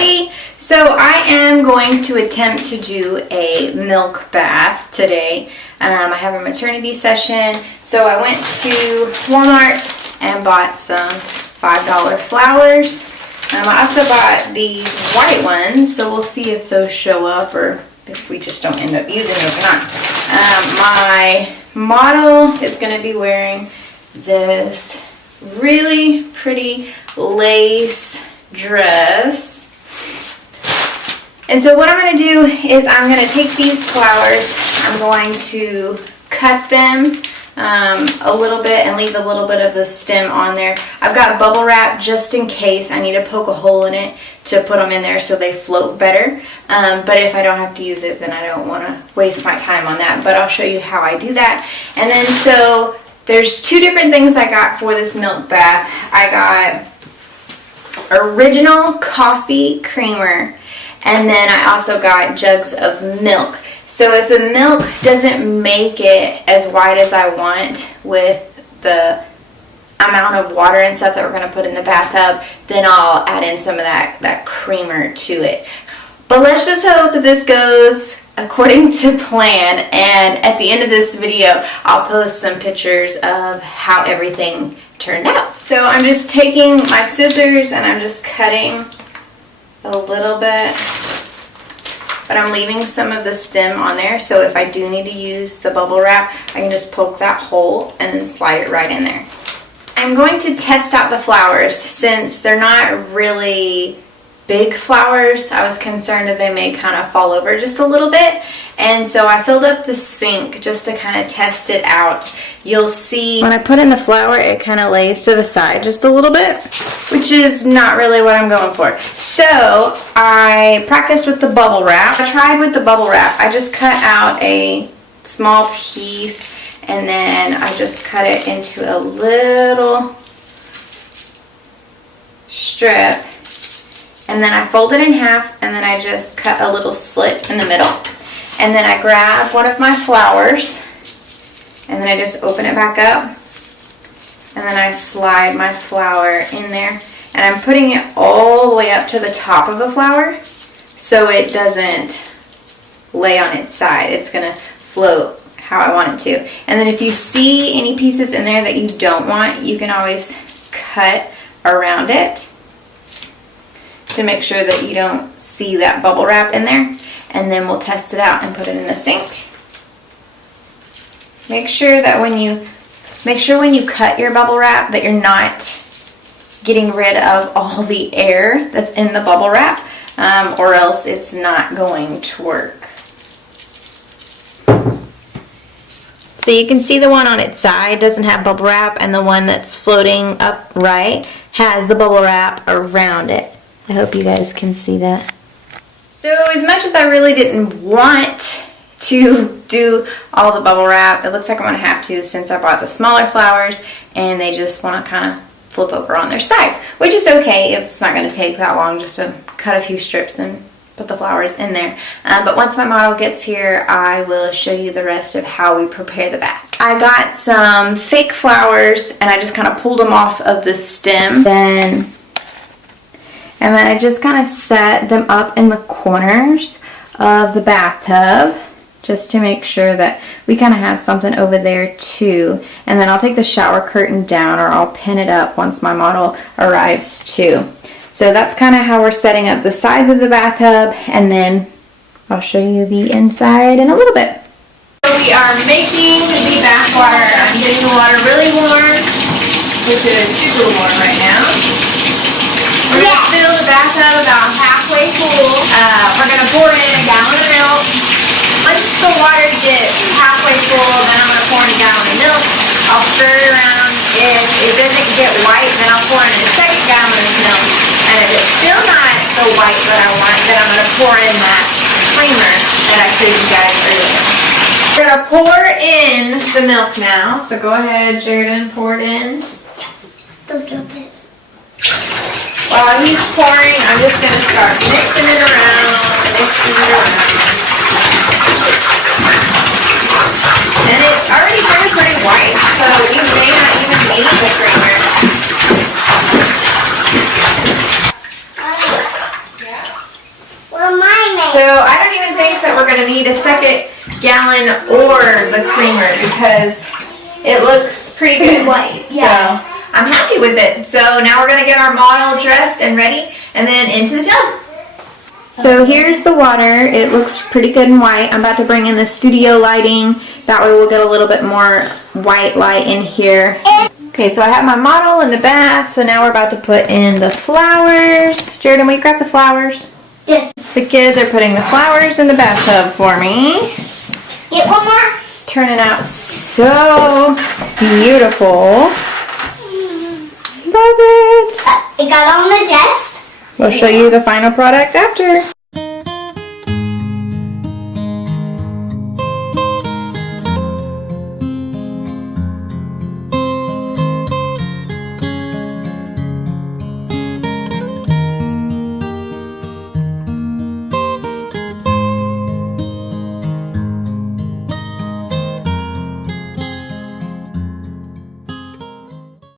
everybody. So I am going to attempt to do a milk bath today. I have a maternity session, so I went to Walmart and bought some $5 flowers. I also bought these white ones, so we'll see if those show up or if we just don't end up using those or not. My model is going to be wearing this really pretty lace dress. And so what I'm going to do is I'm going to take these flowers, I'm going to cut them a little bit and leave a little bit of the stem on there. I've got bubble wrap just in case I need to poke a hole in it to put them in there so they float better. But if I don't have to use it, then I don't want to waste my time on that. But I'll show you how I do that. And then so there's two different things I got for this milk bath. I got original coffee creamer, and then I also got jugs of milk. So if the milk doesn't make it as white as I want with the amount of water and stuff that we're going to put in the bathtub, then I'll add in some of that creamer to it. But let's just hope that this goes according to plan, and at the end of this video I'll post some pictures of how everything turned out. So I'm just taking my scissors and I'm just cutting a little bit, but I'm leaving some of the stem on there, so if I do need to use the bubble wrap, I can just poke that hole and then slide it right in there. I'm going to test out the flowers since they're not really big flowers. I was concerned that they may kind of fall over just a little bit, and so I filled up the sink just to kind of test it out. You'll see when I put in the flour, it kind of lays to the side just a little bit, which is not really what I'm going for. So I practiced with the bubble wrap. I tried with the bubble wrap. I just cut out a small piece and then I just cut it into a little strip. And then I fold it in half, and then I just cut a little slit in the middle. And then I grab one of my flowers, and then I just open it back up, and then I slide my flower in there. And I'm putting it all the way up to the top of the flower so it doesn't lay on its side. It's going to float how I want it to. And then if you see any pieces in there that you don't want, you can always cut around it to make sure that you don't see that bubble wrap in there. And then we'll test it out and put it in the sink. Make sure when you cut your bubble wrap that you're not getting rid of all the air that's in the bubble wrap, or else it's not going to work. So you can see the one on its side doesn't have bubble wrap, and the one that's floating upright has the bubble wrap around it. I hope you guys can see that. So as much as I really didn't want to do all the bubble wrap, it looks like I'm going to have to since I bought the smaller flowers and they just want to kind of flip over on their side, which is okay. It's not going to take that long just to cut a few strips and put the flowers in there. But once my model gets here, I will show you the rest of how we prepare the bath. I got some fake flowers and I just kind of pulled them off of the stem. And then I just kind of set them up in the corners of the bathtub just to make sure that we kind of have something over there too. And then I'll take the shower curtain down, or I'll pin it up once my model arrives too. So that's kind of how we're setting up the sides of the bathtub, and then I'll show you the inside in a little bit. So we are making the bath water. I'm getting the water really warm, which is super warm right now. We're going to fill the bathtub about halfway full. We're going to pour in a gallon of milk. Once the water gets halfway full, then I'm going to pour in a gallon of milk. I'll stir it around. If it doesn't get white, then I'll pour in a second gallon of milk. And if it's still not the white that I want, then I'm going to pour in that creamer that I showed you guys earlier. We're going to pour in the milk now. So go ahead, Jaredon, pour it in. Don't dump it. While he's pouring, I'm just going to start mixing it around, And it's already turned pretty white, so you may not even need the creamer. Yeah. think that we're gonna need a second gallon or the creamer because it looks pretty good. white, yeah. So I'm happy with it. So now we're gonna get our model dressed and ready and then into the tub. So here's the water. It looks pretty good and white. I'm about to bring in the studio lighting. That way we'll get a little bit more white light in here. Okay, so I have my model in the bath. So now we're about to put in the flowers. Jordan, will you grab the flowers? Yes. The kids are putting the flowers in the bathtub for me. Get one more. It's turning out so beautiful. Love it. It got on the chest. We'll show you the final product after.